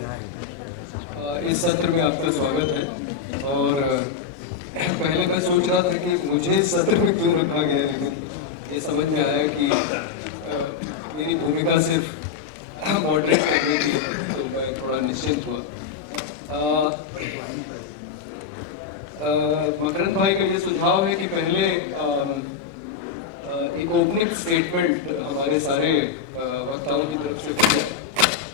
इस सत्र में आपका स्वागत है। और पहले मैं सोच रहा था कि मुझे इस सत्र में क्यों रखा गया है, लेकिन ये समझ में आया कि मेरी भूमिका सिर्फ मॉडरेट करने की है, तो मैं थोड़ा निश्चिंत हुआ। मकरंद भाई का ये सुझाव है कि पहले एक ओपनिंग स्टेटमेंट हमारे सारे वक्ताओं की तरफ से हो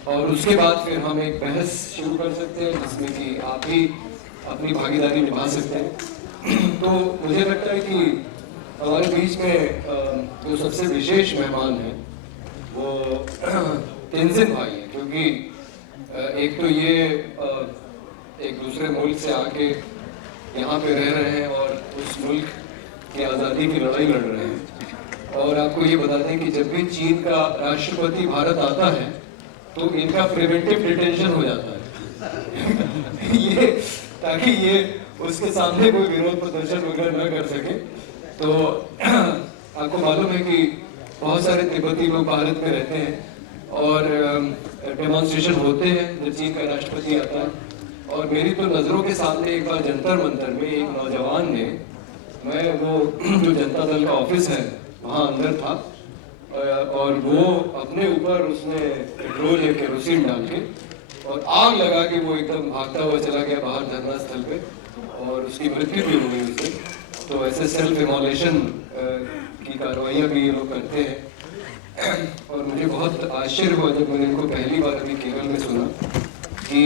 और उसके बाद फिर हम एक बहस शुरू कर सकते हैं जिसमें कि आप भी अपनी भागीदारी निभा सकते हैं। तो मुझे लगता है कि हमारे बीच में जो सबसे विशेष मेहमान हैं वो तेंजिन भाई हैं, क्योंकि एक तो ये एक दूसरे मुल्क से आके यहाँ पे रह रहे हैं और उस मुल्क की आज़ादी की लड़ाई लड़ रहे हैं। और आपको ये बता दें कि जब भी चीन का राष्ट्रपति भारत आता है तो इनका प्रिवेंटिव डिटेंशन हो जाता है ये ताकि ये उसके सामने कोई विरोध प्रदर्शन वगैरह न कर सके। तो आपको मालूम है कि बहुत सारे तिब्बती लोग भारत में रहते हैं और डेमोन्स्ट्रेशन होते हैं जब चीन का राष्ट्रपति आता है। और मेरी तो नज़रों के सामने एक बार जंतर मंतर में एक नौजवान ने, मैं वो जो जनता दल का ऑफिस है वहाँ अंदर था, और वो अपने ऊपर उसने पेट्रोल या केरोसिन डाल के और आग लगा के वो एकदम भागता हुआ चला गया बाहर धरना स्थल पे और उसकी मृत्यु भी हो गई उससे। तो ऐसे सेल्फ इमोलेशन की कार्रवाइयाँ भी ये लोग करते हैं। और मुझे बहुत आश्चर्य हुआ जब मैंने इनको पहली बार अभी केरल में सुना कि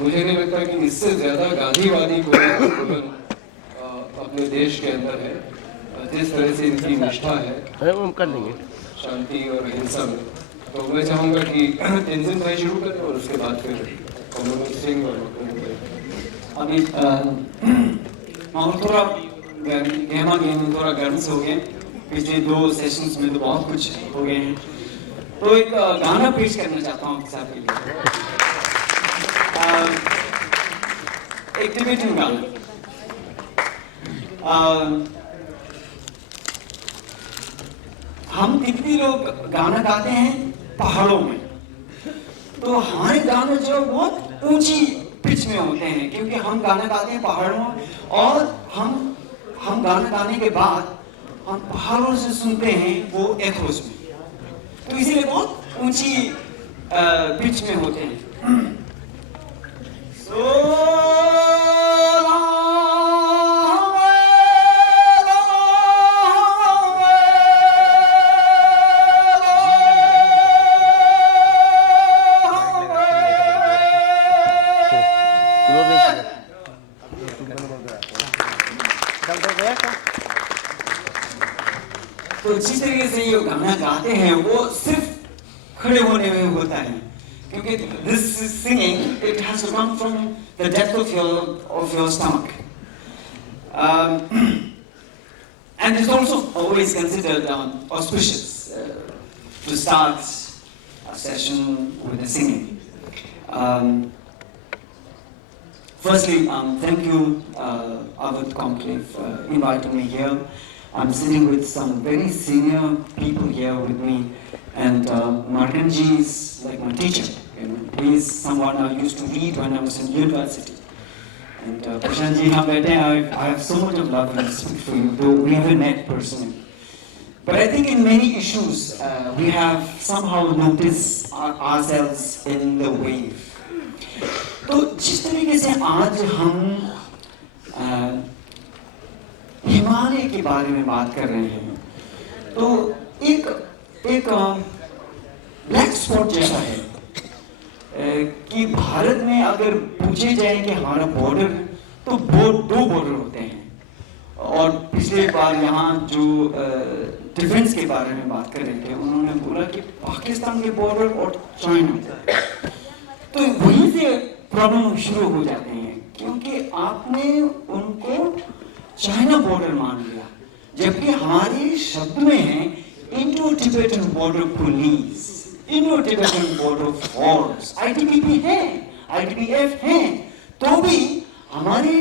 मुझे नहीं लगता कि इससे ज़्यादा गांधीवादी कोई आंदोलन अपने देश के अंदर है, जिस तरह से इनकी निष्ठा है शांति और अहिंसा में। तो मैं चाहूँगा कि तेंजिन भाई शुरू करें और उसके बाद फिर कमलजीत सिंह और अभी माहौल थोड़ा गहमा गहमा थोड़ा गर्म से हो गए। पिछले 2 सेशंस में तो बहुत कुछ हो गए हैं, तो एक गाना पेश करना चाहता हूँ आपके साथ के लिए। एक टिबेटन गाना। हम तिब्बती लोग गाना गाते हैं पहाड़ों में, तो हमारे गाने जो बहुत ऊंची पिच में होते हैं क्योंकि हम गाना गाते हैं पहाड़ों में, और हम गाना गाने के बाद हम पहाड़ों से सुनते हैं वो एकोस में, तो इसीलिए बहुत ऊंची पिच में होते हैं। तो जिस तरीके से ये गाना गाते हैं वो सिर्फ खड़े होने में होता है, क्योंकि this singing it has to come from the depth of your stomach, and it's also always considered auspicious to start a session with the singing. Firstly, thank you, Avod Conclave, for inviting me here. I'm sitting with some very senior people here with me, and Markanji is like my teacher. He is someone I used to read when I was in university. And Prashantji, I have so much of love and respect for you, though we haven't met personally. But I think in many issues, we have somehow noticed ourselves in the wave. तो जिस तरीके से आज हम हिमालय के बारे में बात कर रहे हैं, तो एक ब्लैक स्पॉट जैसा है कि भारत में अगर पूछे जाए कि हमारा बॉर्डर, तो 2 बॉर्डर होते हैं। और पिछले बार यहाँ जो डिफेंस के बारे में बात कर रहे थे, उन्होंने बोला कि पाकिस्तान के बॉर्डर और चाइना, तो वहीं से प्रॉब्लम शुरू हो जाते हैं क्योंकि आपने उनको चाइना बॉर्डर मान लिया, जबकि हमारे शब्द में है Indo Tibetan border police, Indo Tibetan border force, ITBP है, ITBF है, तो भी हमारे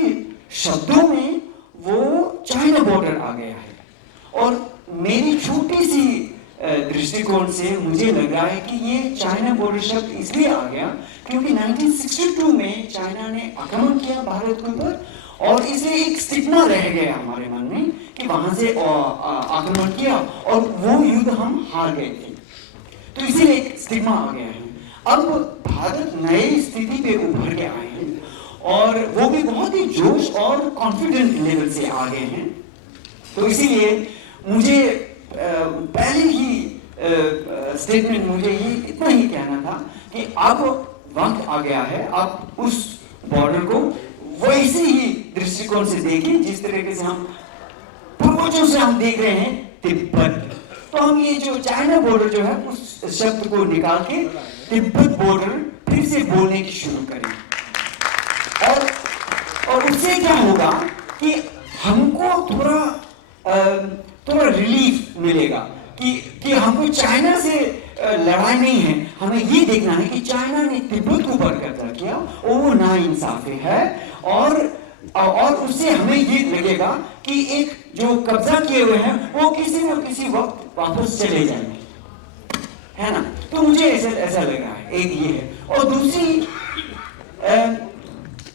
शब्दों में वो चाइना बॉर्डर आ गया है। और मेरी छोटी सी दृष्टिकोण से मुझे लग रहा है कि ये चाइना बॉर्डर शब्द इसलिए आ गया क्योंकि 1962 में चाइना ने आक्रमण किया भारत के ऊपर, और इसलिए एक स्टिग्मा रह गया हमारे मन में कि वहां से आक्रमण किया और वो युद्ध हम हार गए थे, तो इसीलिए एक स्टिग्मा आ गया है। अब भारत नई स्थिति पे उभर के आए हैं और वो भी बहुत ही जोश और कॉन्फिडेंट लेवल से आ गए हैं। तो इसीलिए मुझे पहले ही स्टेटमेंट मुझे ये इतना ही कहना था कि अब वक्त आ गया है, अब उस बॉर्डर को वैसे ही दृष्टिकोण से देखें जिस तरीके से हम पूर्वजों से हम देख रहे हैं तिब्बत। तो हम ये जो चाइना बॉर्डर जो है उस शब्द को निकाल के तिब्बत बॉर्डर फिर से बोलने की शुरू करें, और उससे क्या होगा कि हमको थोड़ा रिलीफ मिलेगा कि हमको चाइना से लड़ाई नहीं है, हमें ये देखना है कि चाइना ने तिब्बत को ऊपर कब्जा किया और वो नाइंसाफी है, और उससे हमें ये लगेगा कि एक जो कब्जा किए हुए हैं वो किसी न किसी वक्त वापस चले जाएंगे, है ना। तो मुझे ऐसा लग रहा है, एक ये है। और दूसरी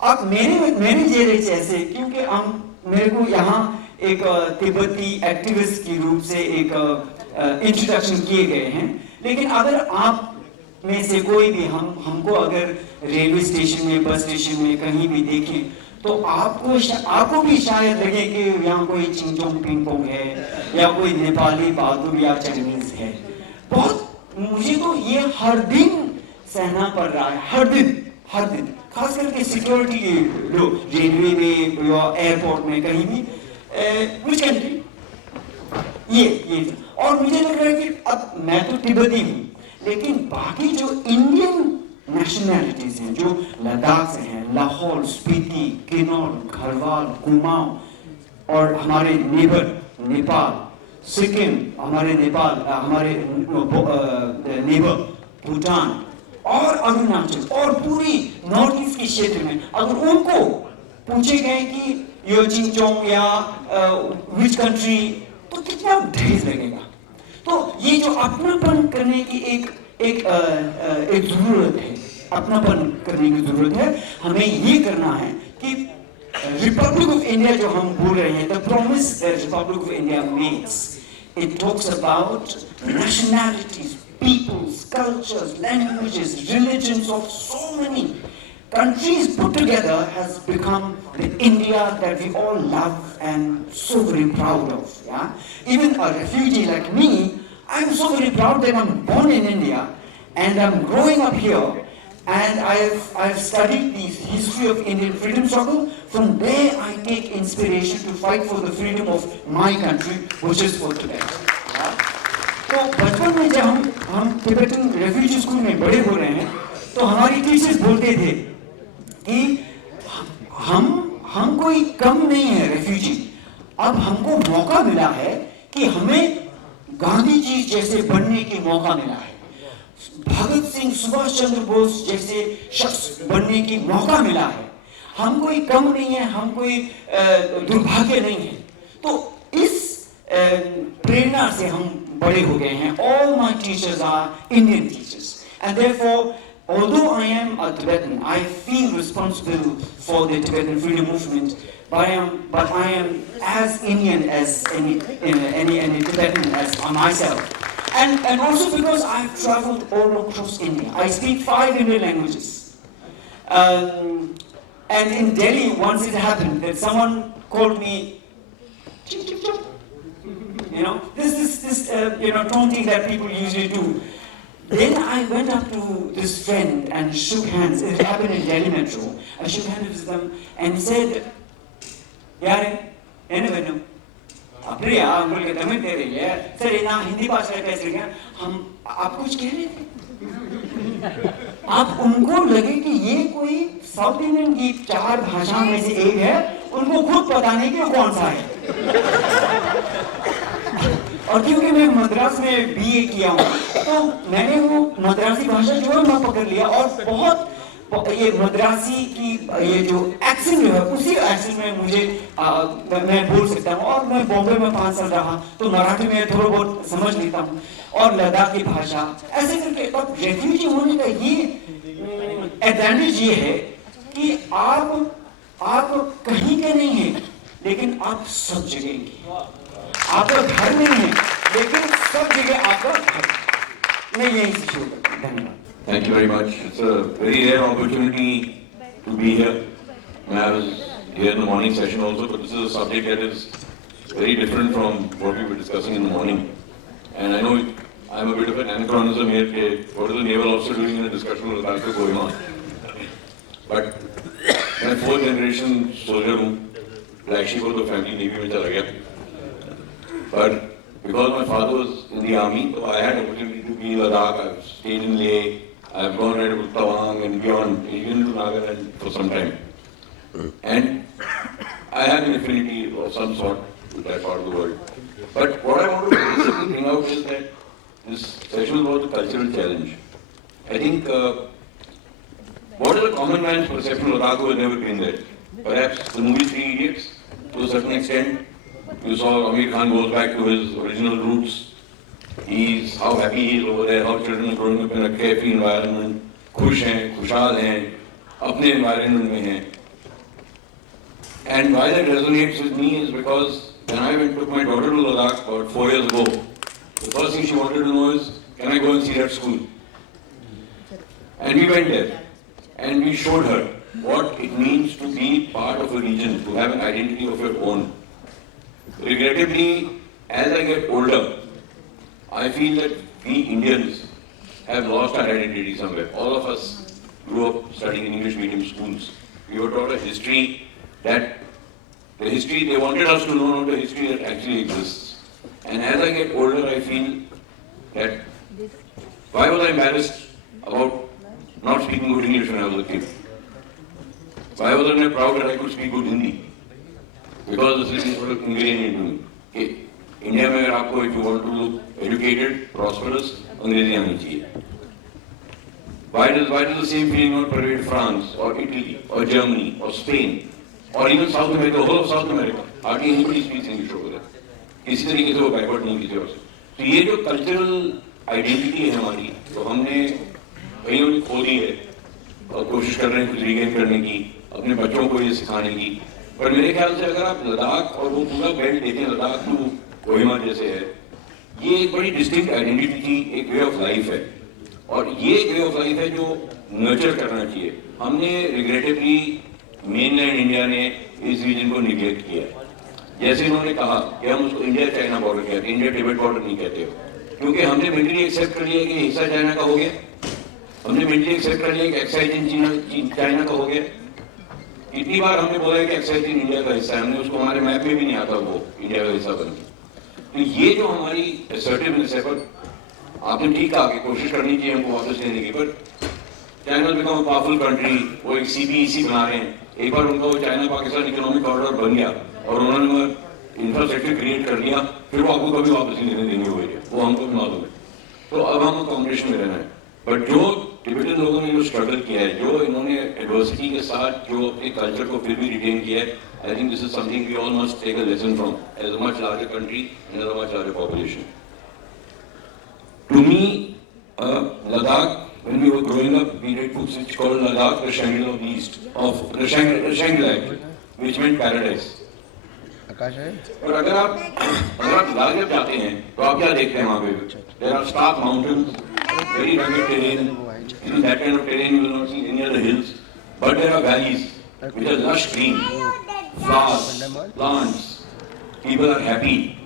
अब मैंने ये रही ऐसे क्योंकि मेरे को यहाँ एक तिब्बती एक्टिविस्ट के रूप से एक इंट्रोडक्शन किए गए हैं, लेकिन अगर आप में से कोई भी हमको अगर रेलवे स्टेशन में, बस स्टेशन में कहीं भी देखें तो आपको भी शायद लगे कि यहाँ कोई चिंगचोंग पिंगपोंग है या कोई नेपाली बहादुर या चाइनीज है। बहुत मुझे तो ये हर दिन सहना पड़ रहा है, हर दिन खास करके सिक्योरिटी के लोग रेलवे में या एयरपोर्ट में कहीं भी विच कंट्री ये और मुझे लग रहा है कि अब मैं तो तिब्बती हूँ, लेकिन बाकी जो इंडियन नेशनैलिटीज हैं जो लद्दाख से हैं, लाहौर, स्पीति, किन्नौर, गढ़वाल, कुमाऊं, और हमारे नेबर नेपाल, सिक्किम, हमारे नेबर भूटान और अरुणाचल और पूरी नॉर्थ ईस्ट के क्षेत्र में अगर उनको पूछे गए कि यो चिंगचोंग या विच कंट्री, तो कितना ढेर लगेगा। तो ये जो अपनापन करने की एक जरूरत है, अपनापन करने की जरूरत है। हमें ये करना है कि रिपब्लिक ऑफ इंडिया जो हम बोल रहे हैं, the promise that Republic of India makes, it talks about nationalities, peoples, cultures, languages, religions of so many countries put together has become the India that we all love and so very proud of. Yeah? Even a refugee like me, I'm so very proud that I'm born in India and I'm growing up here, and I've studied the history of Indian freedom struggle. From there I take inspiration to fight for the freedom of my country, which is for Tibet. तो बचपन में जब हम Tibetan refugee school में बड़े हो रहे हैं तो हमारी टीचर्स बोलते थे कि हम कोई कम नहीं है रेफ्यूजी, अब हमको मौका मिला है कि हमें गांधी जी जैसे बनने की मौका मिला है, भगत सिंह, सुभाष चंद्र बोस जैसे शख्स बनने की मौका मिला है। हम कोई कम नहीं है, हम कोई दुर्भाग्य नहीं है। तो इस प्रेरणा से हम बड़े हो गए हैं। All my teachers are Indian teachers, and therefore, although I am a Tibetan, I feel responsible for the Tibetan freedom movement. But I am as Indian as any Tibetan as myself, and also because I've traveled all across India. I speak 5 Indian languages, and in Delhi once it happened that someone called me chip chip chop. You know, this taunting that people usually do. Then I went up to this friend and shook hands. It happened in Delhi Metro. I shook hands with them and said, "Yaar, anyway, अपने यहाँ बोल के तमिल कह रही है, sir इतना हिंदी भाषा कैसे क्या? हम आप कुछ कह रहे थे? आप उनको लगे कि ये कोई साउथ इंडियन की 4 भाषा में से एक है, उनको खुद पता नहीं कि कौन सा है। और क्योंकि मैं मद्रास में BA किया हूँ, तो मैंने वो मद्रासी भाषा जो है मैं पकड़ लिया और बहुत ये मद्रासी की ये जो एक्सेंट जो है उसी एक्सेंट में मुझे मैं बोल सकता हूँ। और मैं बॉम्बे में 5 साल रहा तो मराठी में थोड़ा बहुत समझ लेता हूँ, और लद्दाख की भाषा ऐसे करके। अब रेफ्यूजी होने का ये एडवांटेज ये है कि आप कहीं के नहीं हैं, लेकिन आप सब जगह हैं। आपका घर नहीं है, लेकिन सब जगह आपका घर। मैं यही से शुरू करता हूँ। धन्यवाद। Thank you very much. It's a very rare opportunity to be here. I was here in the morning session also, but this is a subject that is very different from what we were discussing in the morning. And I know I'm a bit of an anachronism here. What is the naval officer doing in a discussion with Ladakh going on? But मैं 4th generation soldier हूँ, black sheep of the family, Navy में चला गया. But because my father was in the army, so I had opportunity to be in Ladakh. I've stayed in Leh. I've gone right up to Tawang and beyond, even to Nagaland for some time. And I have an affinity of some sort with that part of the world. But what I want to basically bring out is that this session is about the cultural challenge. I think what is a common man's perception of Ladakh who has never been there? Perhaps the movie Three Idiots, to a certain extent. You saw Amir Khan goes back to his original roots. He's how happy he is over there, how children are growing up in a carefree environment, खुश हैं, खुशहाल हैं, अपने environment में हैं. And why that resonates with me is because when I went took my daughter to Ladakh about 4 years ago, the first thing she wanted to know is, can I go and see that school? And we went there, and we showed her what it means to be part of a region, to have an identity of your own. Regrettably, as I get older, I feel that we Indians have lost our identity somewhere. All of us grew up studying in English medium schools. We were taught a history that, the history they wanted us to know, not the history that actually exists. And as I get older, I feel that, why was I embarrassed about not speaking good English when I was a kid? Why wasn't I proud that I could speak good Hindi? Because this is sort of ingrained into me. Okay. India में अगर आपको if you want to look educated, prosperous, अंग्रेजी आनी चाहिए. Why does the same feeling not pervade France or Italy or Germany or Spain or even South America, the whole of South America? Hardly anybody speaks English over there. किसी तरीके से वो backward नहीं किसी और से. तो ये जो cultural identity है हमारी, तो हमने कहीं उन्हें खो दी है और कोशिश कर रहे हैं कुछ regain करने की, अपने बच्चों को ये सिखाने की. पर मेरे ख्याल से अगर आप लद्दाख और वो पूरा बेल्ट देखें, लद्दाख टू कोहिमा जैसे है, ये एक बड़ी डिस्टिंक्ट आइडेंटिटी थी, एक वे ऑफ लाइफ है. और ये एक वे ऑफ लाइफ है जो नर्चर करना चाहिए. हमने रिग्रेटेबली मेनलैंड इंडिया ने इस रीजन को निगलेक्ट किया. जैसे इन्होंने कहा कि हम उसको इंडिया चाइना बॉर्डर कहते हैं, इंडिया टिबेट बॉर्डर नहीं कहते हो, क्योंकि हमने मिलिट्री एक्सेप्ट कर लिया कि हिस्सा चाइना का हो गया. हमने मिलिट्री एक्सेप्ट कर लिया कि एक्साइज इन चाइना का हो गया. इतनी बार हमने बोला है कि एक्साइज इन इंडिया का हिस्सा है, हमने उसको हमारे मैप में भी नहीं आता वो इंडिया का हिस्सा बन के. तो ये जो हमारी असर्टिवनेस है, पर आपने ठीक कहा कि कोशिश करनी चाहिए हमको वापस लेने की. पर China become a powerful country, वो एक CPEC बना रहे हैं. एक बार उनका वो चाइना पाकिस्तान इकोनॉमिक कॉरिडोर बन गया और उन्होंने इंफ्रास्ट्रक्चर क्रिएट कर दिया, फिर वो आपको कभी वापस नहीं लेने देंगे हुए, वो हमको भी मालूम है. तो अब हम कॉम्पिटिशन में रहना है. बट जो टिबेटन लोगों ने जो स्ट्रगल किया है, जो इन्होंने एडवर्सिटी के साथ जो अपने कल्चर को फिर भी रिटेन किया है, I think this is something we all must take a lesson from as a much larger country and as a much larger population. To me, Ladakh, when we were growing up, we read books which called Ladakh the Shangri-La of the East, Shangri-La actually, which meant paradise. और अगर आप लद्दाख जब जाते हैं तो आप क्या देखते हैं वहाँ पे? There are stark mountains, very rugged terrain. In that kind of terrain you will not see any other hills, but there are valleys which are lush green, flowers, plants. People are happy,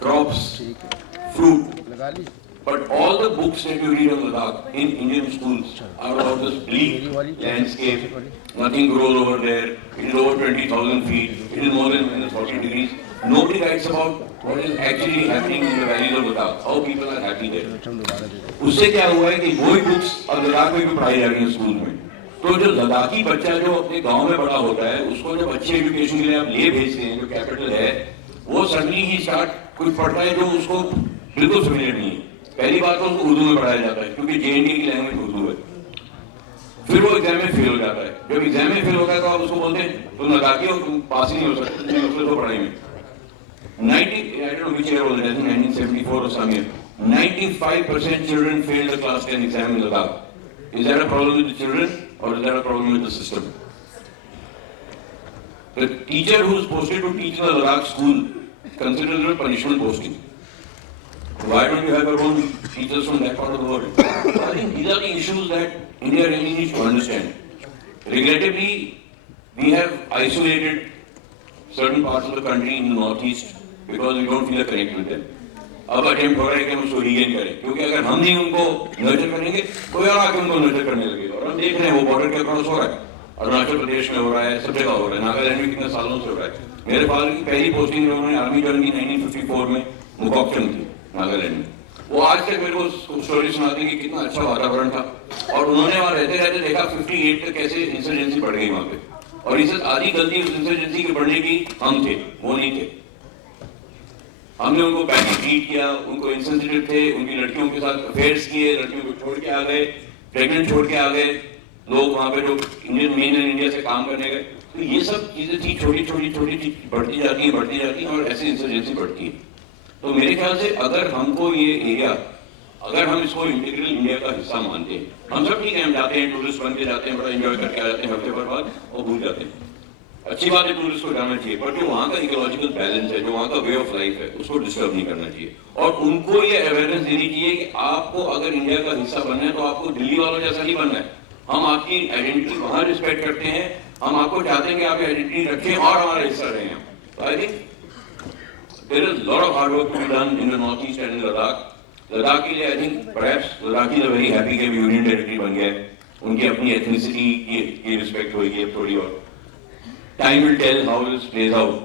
crops, fruit. But all the books that you read of Ladakh in Indian schools are about this bleak landscape. Nothing grows over there. It is over 20,000 feet. It is more than minus 40 degrees. Nobody writes about what is actually happening in the valleys of Ladakh. How people are happy there. उससे क्या हुआ है कि वही books अब लद्दाख में भी पढ़ाई जा रही है स्कूल में. तो जो लद्दाखी बच्चा जो अपने गांव में बड़ा होता है, उसको जब अच्छी एजुकेशन के लिए आप ले भेजते हैं, जो कैपिटल है, वो सडनली ही स्टार्ट कुछ पढ़ता है जो उसको बिल्कुल फेमिलियर नहीं है. पहली बात तो उसको उर्दू में पढ़ाया जाता है क्योंकि JNK की लैंग्वेज उर्दू है. फिर वो एग्जाम में फेल हो जाता है। जब एग्जाम में फेल होता है तो आप उसको बोलते हैं तुम लद्दाखी हो, तुम पास ही नहीं हो सकते, तुम उसमें तो पढ़ाई में 90, I don't know which year was it, I think 1974 or some year, 95% children failed the class 10 exam in Ladakh. Is that a problem with the children or is that a problem with the system? The teacher who is posted to teach in the Ladakh school considers it a punishment posting. Why don't you have your own teachers from that part of the world? I think these are the issues that India really needs to understand. Regrettably, we have isolated certain parts of the country in the northeast because we don't feel a connect with them. अब attempt हो रहा है कि हम उसको regain करें, क्योंकि अगर हम नहीं उनको नर्चर करेंगे कोई और आके उनको नर्चर करने लगेगा। और हम देख रहे हैं वो बॉर्डर के क्रॉस हो रहा है, अरुणाचल प्रदेश में हो रहा है, सब जगह हो रहा है, नागालैंड में कितने सालों से हो रहा है। मेरे फादर की पहली पोस्टिंग जब उन्होंने आर्मी ज्वाइन की 1954 में मुकोकचुंग थी नागालैंड में, वो आज तक मेरे को स्टोरी सुनाते हैं कि कितना अच्छा वातावरण था और उन्होंने वहाँ रहते रहते देखा 58 तक कैसे इंसर्जेंसी बढ़ गई वहाँ पे। और इस आधी गलती उस इंसर्जेंसी के बढ़ने की हम थे, वो नहीं थे। हमने उनको पैकेज ट्रीट किया, उनको इंसेंसिटिव थे, उनकी लड़कियों के साथ अफेयर्स किए, लड़कियों को छोड़ के आ गए, प्रेग्नेंट छोड़ के आ गए लोग वहाँ पे जो इंडियन मेन इन इंडिया से काम करने गए। तो ये सब चीजें थी, छोटी छोटी बढ़ती जाती है और ऐसे इंसर्जेंसी बढ़ती है। तो मेरे ख्याल से अगर हमको ये एरिया, अगर हम इसको इंटीग्रल इंडिया का हिस्सा मानते हैं, हम सब ठीक है, हम जाते हैं टूरिस्ट बन के जाते हैं, बड़ा एंजॉय करके आ जाते हैं हफ्ते भर बाद और भूल जाते हैं। अच्छी बात है, टूरिस्ट को जाना चाहिए, पर जो वहाँ का इकोलॉजिकल बैलेंस है, जो वहाँ का वे ऑफ लाइफ है, उसको डिस्टर्ब नहीं करना चाहिए। और उनको ये अवेयरनेस देनी चाहिए कि आपको अगर इंडिया का हिस्सा बनना है तो आपको दिल्ली वालों जैसा नहीं बनना है। हम आपकी आइडेंटिटी वहाँ रिस्पेक्ट करते हैं, हम आपको चाहते हैं कि आप आइडेंटिटी रखें और हमारा हिस्सा रहे हैं। तो I think there is a lot of hard work to be done in the northeast and in Ladakh. Ladakh के लिए I think perhaps Ladakhi are very happy कि यूनियन टेरिटरी बन गया है, उनकी अपनी एथनिसिटी की रिस्पेक्ट होगी अब थोड़ी और। Time will tell how this plays out.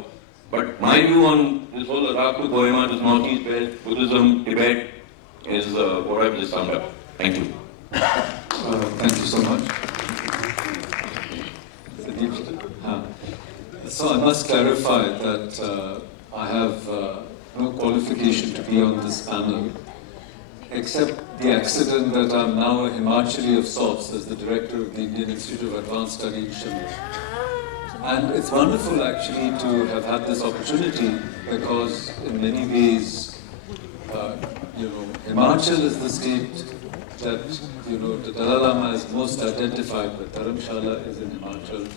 But my view on this whole Ladakh to Kohima, this northeast belt, Buddhism, Tibet is what I've just summed up. Thank you. Thank you so much. So I must clarify that I have no qualification to be on this panel, except the accident that I'm now a Himachali of sorts as the director of the Indian Institute of Advanced Study in Shimla. And it's wonderful actually to have had this opportunity because in many ways, Himachal is the state that, the Dalai Lama is most identified with. Dharamshala is in Himachal.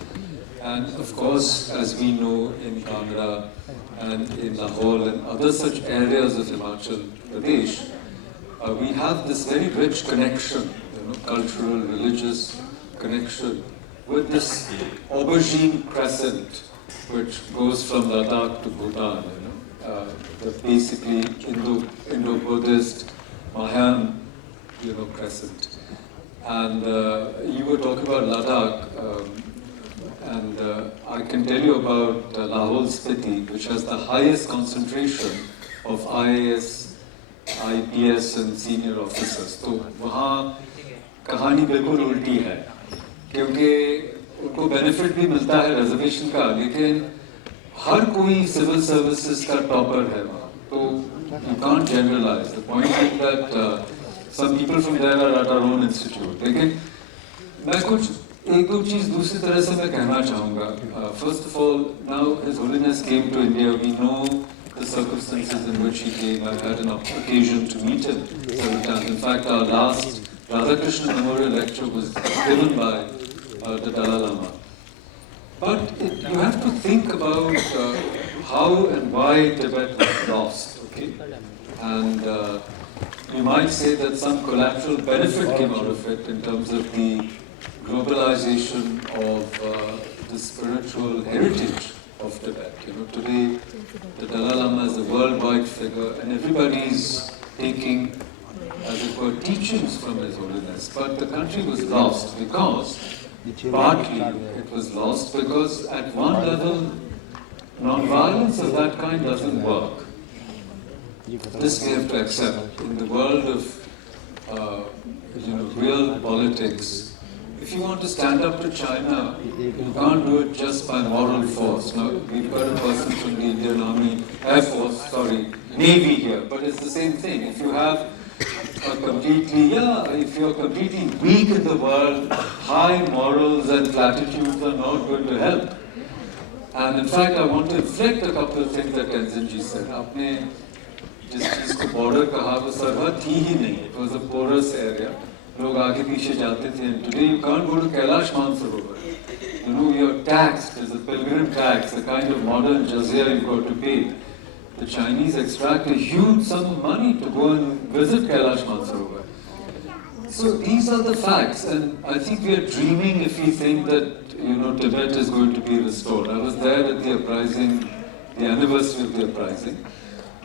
And of course, as we know in Kangra and in Lahore and other such areas of Himachal Pradesh, we have this very rich connection, cultural, religious connection with this aubergine crescent which goes from Ladakh to Bhutan, the basically Indo-Buddhist Mahayan, crescent. And you were talking about Ladakh, and I can tell you about Lahaul Spiti, which has the highest concentration of IAS, IPS and senior officers. तो वहाँ कहानी बिल्कुल उल्टी है, क्योंकि उनको benefit भी मिलता है रिजर्वेशन का, लेकिन हर कोई सिविल सर्विसेज का टॉपर है वहाँ। तो you can't generalize. The point is that some people from there are at our own institute. लेकिन मैं कुछ एक दो चीज दूसरी तरह से मैं कहना चाहूँगा। First of all, now His Holiness came to India. We know the circumstances in which he came. I had an occasion to meet him several times. In fact, our last Radhakrishna Memorial Lecture was given by the Dalai Lama. But you have to think about how and why Tibet was lost, okay? And you might say that some collateral benefit came out of it in terms of the globalization of the spiritual heritage of Tibet. Today the Dalai Lama is a worldwide figure and everybody is taking, as it were, teachings from His Holiness. But the country was lost because, partly it was lost because at one level, non-violence of that kind doesn't work. This we have to accept. In the world of real politics, if you want to stand up to China, you can't do it just by moral force. Now, we've got a person from the Indian Army, Navy here, but it's the same thing. If you have are completely, if you're completely weak in the world, high morals and platitudes are not going to help. And in fact, I want to reflect a couple of things that Tenzin ji said. आपने जिस चीज़ को border कहा वो सरहद थी ही नहीं. It was a porous area. लोग आगे पीछे जाते थे. And today you can't go to Kailash Mansarovar. You know, you're taxed. There's a pilgrim tax, a kind of modern jizya you've got to pay. The Chinese extract a huge sum of money to go and visit Kailash Mansarovar. So these are the facts, and I think we are dreaming if we think that Tibet is going to be restored. I was there at the uprising, the anniversary of the uprising.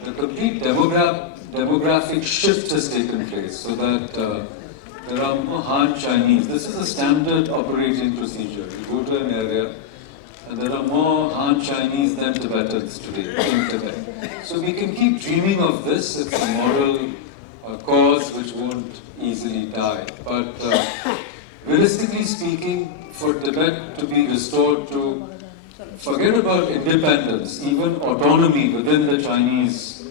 The complete demographic shift has taken place, so that there are more Han Chinese. This is a standard operating procedure. You go to an area, and there are more Han Chinese than Tibetans today in Tibet. So we can keep dreaming of this. It's a moral cause which won't easily die. But realistically speaking, for Tibet to be restored to, forget about independence, even autonomy within the Chinese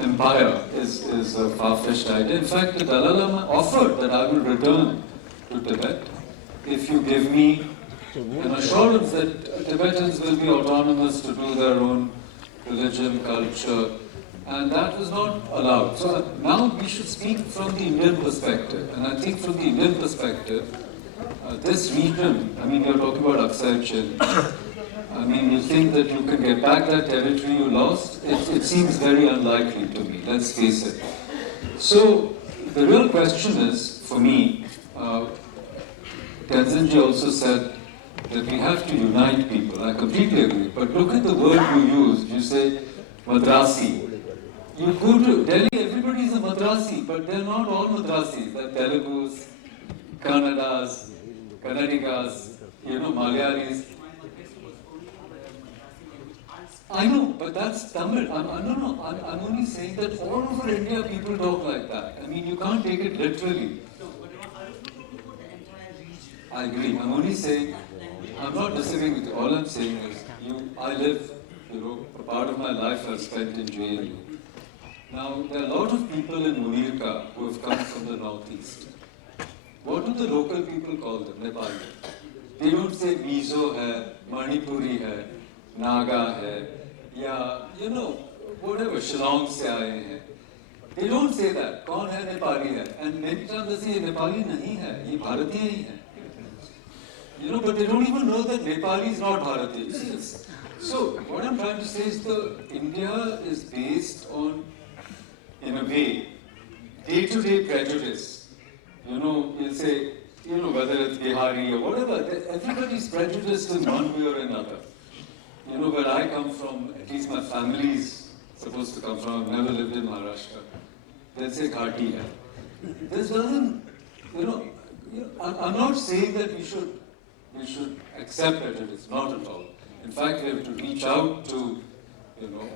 empire is a far-fetched idea. In fact, the Dalai Lama offered that I will return to Tibet if you give me an assurance that Tibetans will be autonomous to do their own religion, culture, and that was not allowed. So now we should speak from the Indian perspective, and I think from the Indian perspective, this region, I mean, you're talking about Aksai Chin. I mean, you think that you can get back that territory you lost? It seems very unlikely to me, let's face it. So the real question is, for me, Tenzin ji also said that we have to unite people. I completely agree. But look at the word you used. You say Madrasi. You go to Delhi, everybody is a Madrasi, but they're not all Madrasis. They're Telugus, Kannadas, Kannadigas, Malayalis. I know, but that's Tamil. I'm only saying that all over India people talk like that. I mean, you can't take it literally. I agree. I'm only saying, I'm not disagreeing with you. All I'm saying is, I live, a part of my life I've spent in JNU. Now, there are a lot of people in Munirka who have come from the northeast. What do the local people call them? Nepali. They don't say Mizo hai, Manipuri hai, Naga hai, whatever, Shillong se aaye hai. They don't say that. Kaun hai Nepali hai? And many times they say Nepali nahi hai, ye Bharatiya hi hai. But they don't even know that Nepali is not Bharatiya. So, what I'm trying to say is India is based on, in a way, day-to-day prejudice. You'll say, whether it's Bihari or whatever, everybody's prejudiced in one way or another. Where I come from, at least my family's supposed to come from, I've never lived in Maharashtra. They'll say Ghati hai. This doesn't, I'm not saying that we should accept prejudice, not at all. In fact, we have to reach out to,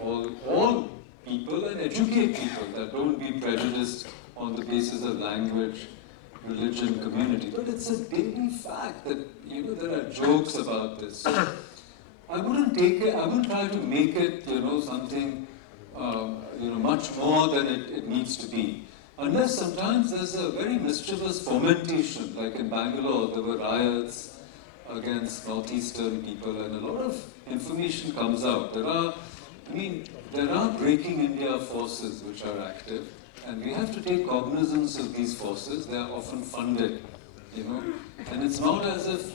all people and educate people that don't be prejudiced on the basis of language, religion, community. But it's a daily fact that, there are jokes about this. So I wouldn't try to make it, something, much more than it needs to be. Unless sometimes there's a very mischievous fomentation, like in Bangalore, there were riots against northeastern people, and a lot of information comes out. There are Breaking India forces which are active, and we have to take cognizance of these forces. They are often funded, and it's not as if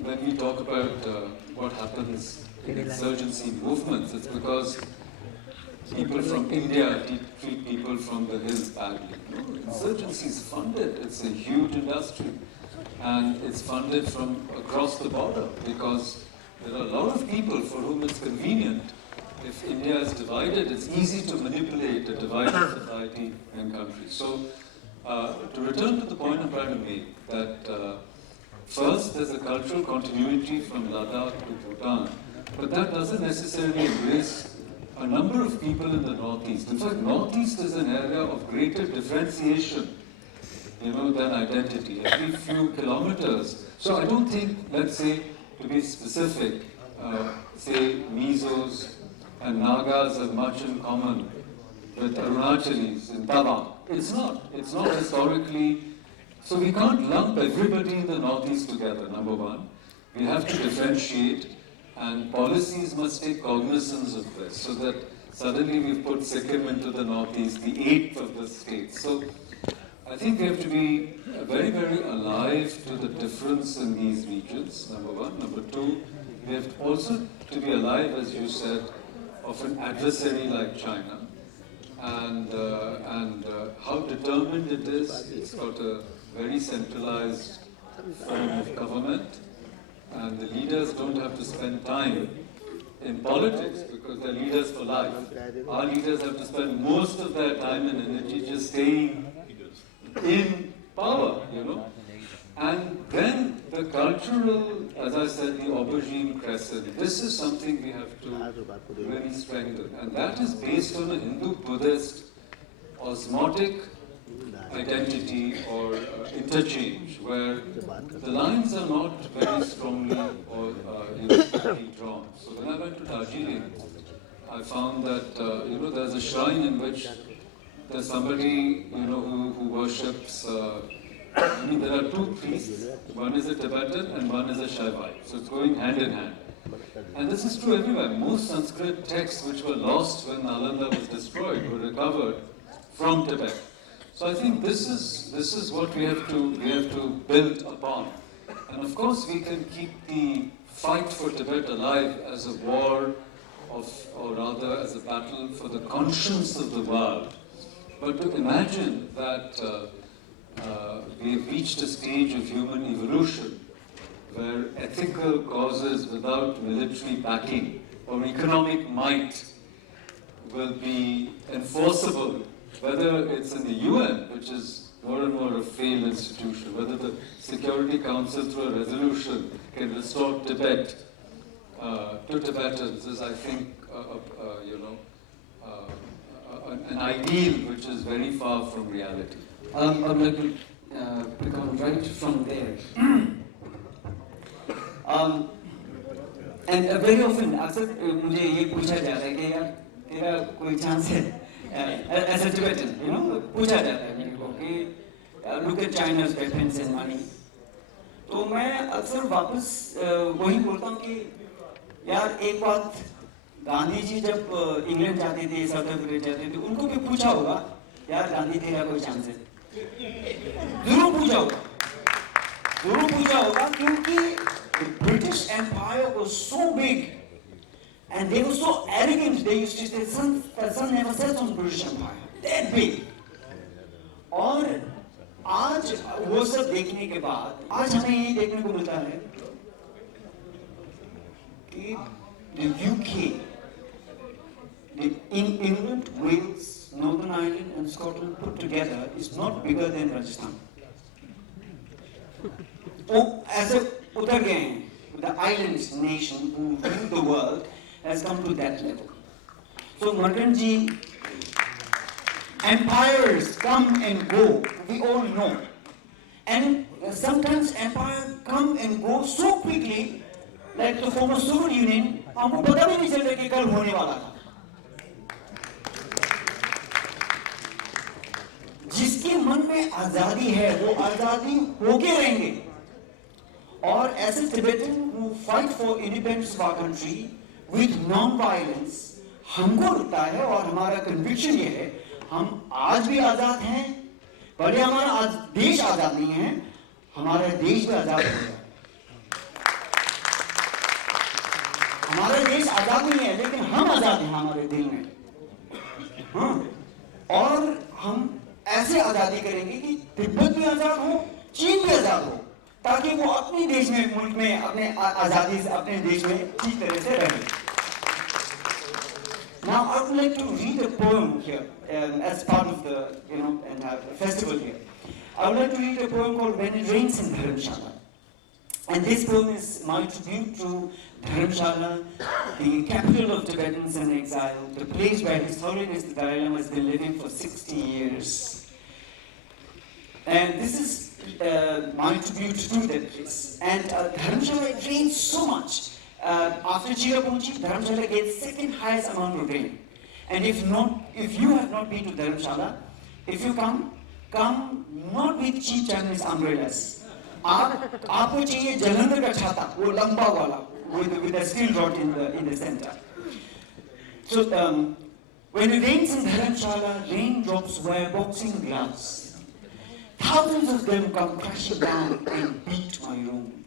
when we talk about what happens in insurgency movements, it's because people from India treat people from the hills badly. Insurgency is funded. It's a huge industry, and it's funded from across the border because there are a lot of people for whom it's convenient. If India is divided, it's easy to manipulate a divided society and country. So, to return to the point I'm trying to make, that first there's a cultural continuity from Ladakh to Bhutan, but that doesn't necessarily embrace a number of people in the northeast. In fact, northeast is an area of greater differentiation, than identity. Every few kilometers. So I don't think, let's say, to be specific, say Mizos and Nagas have much in common with Arunachalis in Tawang. It's not. It's not historically. So we can't lump everybody in the Northeast together, number one. We have to differentiate, and policies must take cognizance of this, so that suddenly we've put Sikkim into the Northeast, the 8th of the state. So I think we have to be very, very alive to the difference in these regions, number one. Number two, we have also to be alive, as you said, of an adversary like China. And how determined it is. It's got a very centralized form of government, and the leaders don't have to spend time in politics because they're leaders for life. Our leaders have to spend most of their time and energy just staying in power, you know. And then the cultural, as I said, the aubergine crescent, this is something we have to really strengthen. And that is based on a Hindu-Buddhist osmotic identity or interchange, where the lines are not very strongly or drawn. So when I went to Darjeeling, I found that there's a shrine in which there's somebody who worships. There are two priests. One is a Tibetan and one is a Shaivite. So it's going hand in hand. And this is true everywhere. Most Sanskrit texts which were lost when Nalanda was destroyed were recovered from Tibet. So I think this is what we have to build upon. And of course we can keep the fight for Tibet alive as a war or rather as a battle for the conscience of the world. But to imagine that we have reached a stage of human evolution where ethical causes without military backing or economic might will be enforceable, whether it's in the UN, which is more and more a failed institution, whether the Security Council through a resolution can restore Tibet to Tibetans, is I think an ideal which is very far from reality. I'd like to pick on right from there. And very often, अक्सर मुझे ये पूछा जाता है कि यार तेरा कोई चांस है, as a Tibetan, पूछा जाता है मेरे को कि look at China's weapons and money. तो मैं अक्सर वापस वही बोलता हूँ कि यार एक बात, गांधी जी जब इंग्लैंड जाते थे, साउथ अफ्रीका जाते थे, उनको भी पूछा होगा यार गांधी तेरा कोई चांस है, जरूर पूछा होगा क्योंकि the British Empire was so big and they were so arrogant. They used to say the sun never sets on British Empire, that big. और आज वो सब देखने के बाद आज हमें ये देखने को मिलता है कि the UK, in England, Wales, Northern Ireland and Scotland put together is not bigger than Rajasthan. As a उतर गए हैं, the island nation who rule the world has come to that level. So Markan ji, empires come and go, we all know. And sometimes empires come and go so quickly, like the former Soviet Union, हमको पता भी नहीं चल रहा कि कल होने वाला था. जिसके मन में आजादी है वो आजादी होके रहेंगे. और as a Tibetan who fight for independence of our country with non-violence, हमको लगता है और हमारा conviction ये है, हम आज भी आजाद हैं, भले हमारा देश आजाद नहीं है, हमारा देश भी आजाद हो गया. हमारा देश आजाद नहीं है, लेकिन हम आजाद हैं हमारे दिल में. हाँ, और हम ऐसे आजादी करेंगे कि तिब्बत भी आजाद हो, चीन भी आजाद हो, ताकि वो अपने देश में, मुल्क में, अपने आजादी से अपने देश में ठीक तरह से रहे. Now I would like to read a poem here as part of the entire festival here. I would like to read a poem called When It Rains in Dharamshala. And this poem is my tribute to Dharamshala, the capital of Tibetans in exile, the place where His Holiness the Dalai Lama has been living for 60 years. And this is my tribute to that place. And Dharamshala, it rains so much. After Cherrapunji, Dharamshala gets second highest amount of rain. And if you have not been to Dharamshala, If you come not with cheap Chinese umbrellas. आपको चाहिए जलंधर का छाता, वो लंबा वाला, with a steel rod in the center. So when it rains in Dharamshala, raindrops wear boxing gloves. Thousands of them come crashing down and beat my room.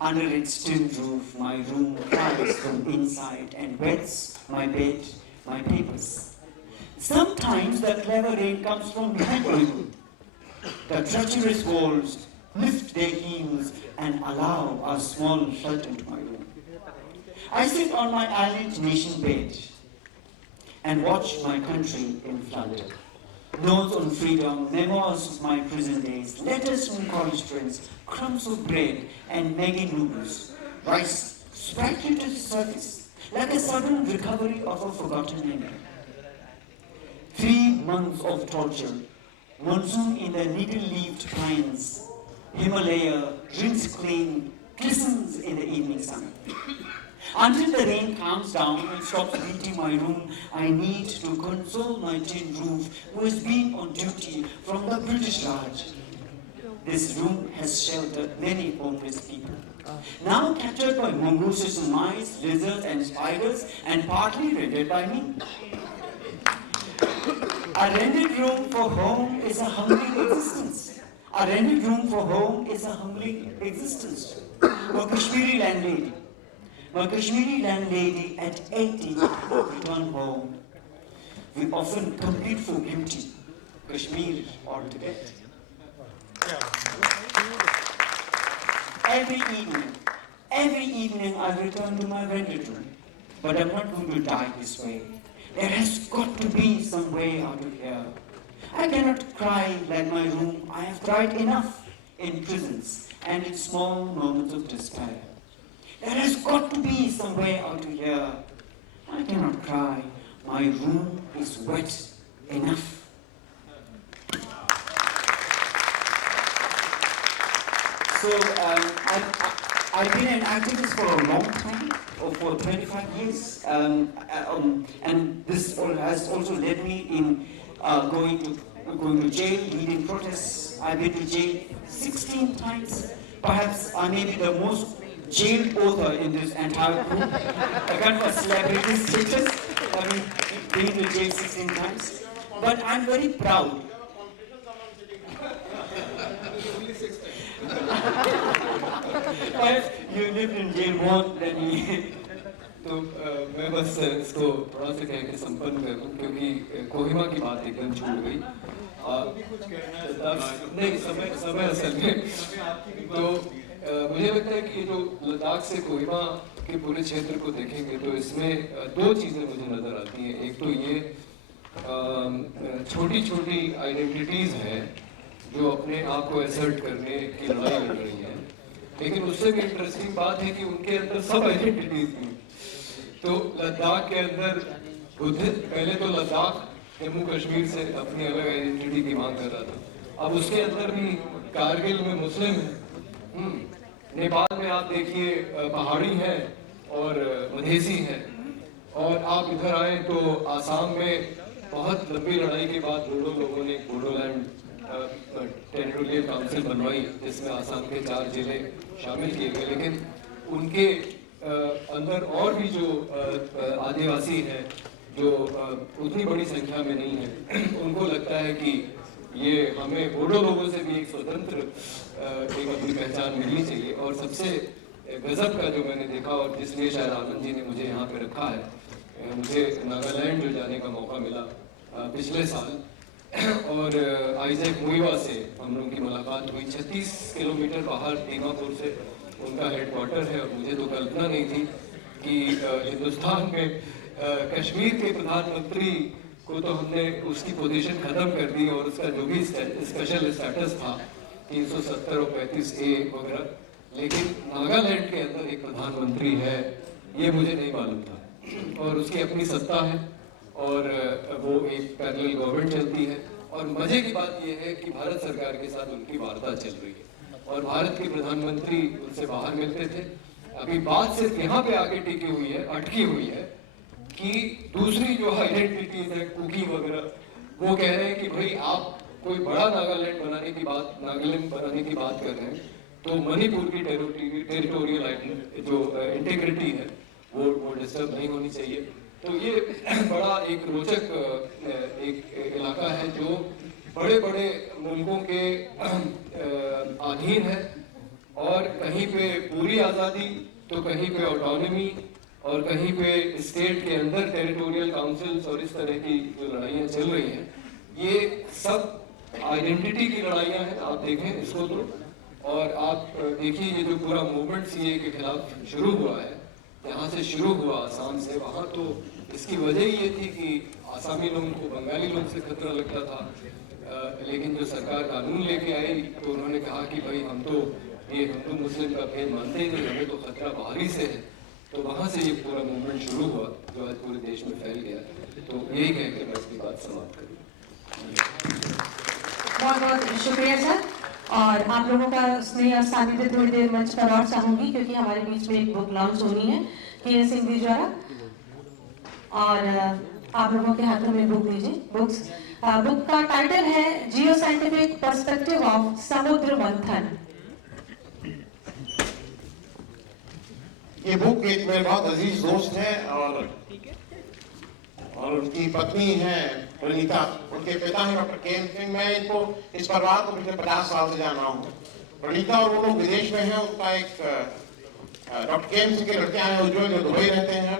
Under its tin roof, my room cries from inside and wets my bed, my papers. Sometimes the clever rain comes from behind my room. The treacherous walls lift their heels and allow a small shelter into my room. I sit on my island nation bed and watch my country in flood. Notes on freedom, memoirs of my prison days, letters from college friends, crumbs of bread and Maggie noodles rise sprightly to the surface like a sudden recovery of a forgotten memory. 3 months of torture, monsoon in the needle-leaved pines, Himalaya rinse clean, glistens in the evening sun. Until the rain calms down and stops beating my room, I need to console my tin roof who has been on duty from the British Raj. This room has sheltered many homeless people, now captured by mongooses and mice, lizards and spiders, and partly rendered by me. A rented room for home is a humbling existence. A rented room for home is a humbling existence. A Kashmiri landlady. My Kashmiri landlady at 80 returned home. We often compete for beauty, Kashmir or Tibet. Every evening I return to my rented room. But I'm not going to die this way. There has got to be some way out of here. I cannot cry like my room. I have cried enough in prisons and in small moments of despair. There has got to be some way out of here. I cannot cry. My room is wet enough. So I've been an activist for a long time, for 25 years, and this has also led me in going to jail, leading protests. I've been to jail 16 times. Perhaps I may be the most jailed author in this entire group. I kind of a celebrity status. I mean, being to jail 16 times. But I'm very proud. Perhaps you lived in jail more than me. तो मैं बस इसको थोड़ा सा कह के संपन्न कर दूं क्योंकि कोहिमा की बात एकदम छूट गई। नहीं समय असल में तो मुझे लगता है कि ये जो लद्दाख से कोहिमा के पूरे क्षेत्र को देखेंगे तो इसमें 2 चीज़ें मुझे नज़र आती हैं। एक तो ये छोटी छोटी आइडेंटिटीज़ हैं जो अपने आप को एसर्ट करने की लड़ाई लड़ रही हैं, लेकिन उससे भी इंटरेस्टिंग बात है कि उनके अंदर सब आइडेंटिटीज़ थी। तो लद्दाख के अंदर पहले तो लद्दाख जम्मू कश्मीर से अपनी अलग आइडेंटिटी की मांग कर रहा था, अब उसके अंदर भी कारगिल में मुस्लिम है, नेपाल में आप देखिए पहाड़ी है और मधेसी है, और आप इधर आए तो आसाम में बहुत लंबी लड़ाई के बाद बोडो लोगों ने बोडोलैंड टेरिटोरियल काउंसिल बनवाई जिसमें आसाम के 4 जिले शामिल किए गए, लेकिन उनके अंदर और भी जो आदिवासी हैं जो उतनी बड़ी संख्या में नहीं है, उनको लगता है कि ये हमें बोडो लोगों से भी एक स्वतंत्र एक अपनी पहचान मिलनी चाहिए। और सबसे गजब का जो मैंने देखा और जिसलिए शायद आनंद जी ने मुझे यहाँ पे रखा है, मुझे नागालैंड जो जाने का मौका मिला पिछले साल, और आइजैक मुइवा से हम लोगों की मुलाकात हुई। 36 किलोमीटर बाहर दीमापुर से उनका हेडक्वार्टर है, और मुझे तो कल्पना नहीं थी कि हिंदुस्तान में कश्मीर के प्रधानमंत्री को तो हमने उसकी पोजीशन खत्म कर दी और उसका जो भी स्पेशल स्टेटस था 370 और 35A वगैरह, लेकिन नागालैंड के अंदर एक प्रधानमंत्री है ये मुझे नहीं मालूम था, और उसकी अपनी सत्ता है और वो एक पैरेलल गवर्नमेंट चलती है। और मजे की बात यह है कि भारत सरकार के साथ उनकी वार्ता चल रही है और भारत के प्रधानमंत्री उनसे बाहर मिलते थे। अभी बात सिर्फ यहाँ पे आके टिकी हुई है, अटकी हुई है कि दूसरी जो आइडेंटिटीज है, कुकी वगैरह, वो कह रहे हैं कि भाई आप कोई बड़ा नागालैंड बनाने की बात कर रहे हैं, तो मणिपुर की टेरिटोरियल जो इंटीग्रिटी है वो डिस्टर्ब नहीं होनी चाहिए। तो ये बड़ा एक रोचक एक इलाका है जो बड़े बड़े मुल्कों के अधीन है, और कहीं पे पूरी आज़ादी तो कहीं पे ऑटोनॉमी और कहीं पे स्टेट के अंदर टेरिटोरियल काउंसिल्स और इस तरह की जो लड़ाइयाँ चल रही हैं, ये सब आइडेंटिटी की लड़ाइयाँ हैं। आप देखें इसको तो, और आप देखिए ये जो पूरा मूवमेंट सीए के खिलाफ शुरू हुआ है, यहाँ से शुरू हुआ आसाम से, वहाँ तो इसकी वजह ये थी कि आसामी लोगों को बंगाली लोग से खतरा लगता था, लेकिन जो सरकार कानून लेके आई तो उन्होंने कहा कि भाई हम तो ये हिंदू मुस्लिम का भेद मानते ही नहीं, हमें तो खतरा बाहरी से है। तो वहाँ से ये पूरा मूवमेंट शुरू हुआ जो आज पूरे देश में फैल गया। तो यही कह के मैं अपनी बात समाप्त करूँ। बहुत बहुत शुक्रिया सर, और आप लोगों का स्नेह और सानिध्य थोड़ी देर मंच पर और चाहूंगी, क्योंकि हमारे बीच में एक बुक लॉन्च होनी है के सिंह जी द्वारा, और आप लोगों के हाथों में बुक दीजिए। बुक का टाइटल है जियो साइंटिफिक पर्सपेक्टिव ऑफ समुद्र मंथन। ये बुक एक मेरे बहुत अजीज दोस्त है और उनकी पत्नी है प्रणीता, उनके पिता हैं डॉक्टर के सिंह। मैं इनको इस परिवार को पिछले 50 साल से जान रहा हूँ। प्रणीता और वो लोग विदेश में हैं, उनका एक डॉक्टर के सिंह के लड़के हैं उज्जवल, जो दुबई रहते हैं।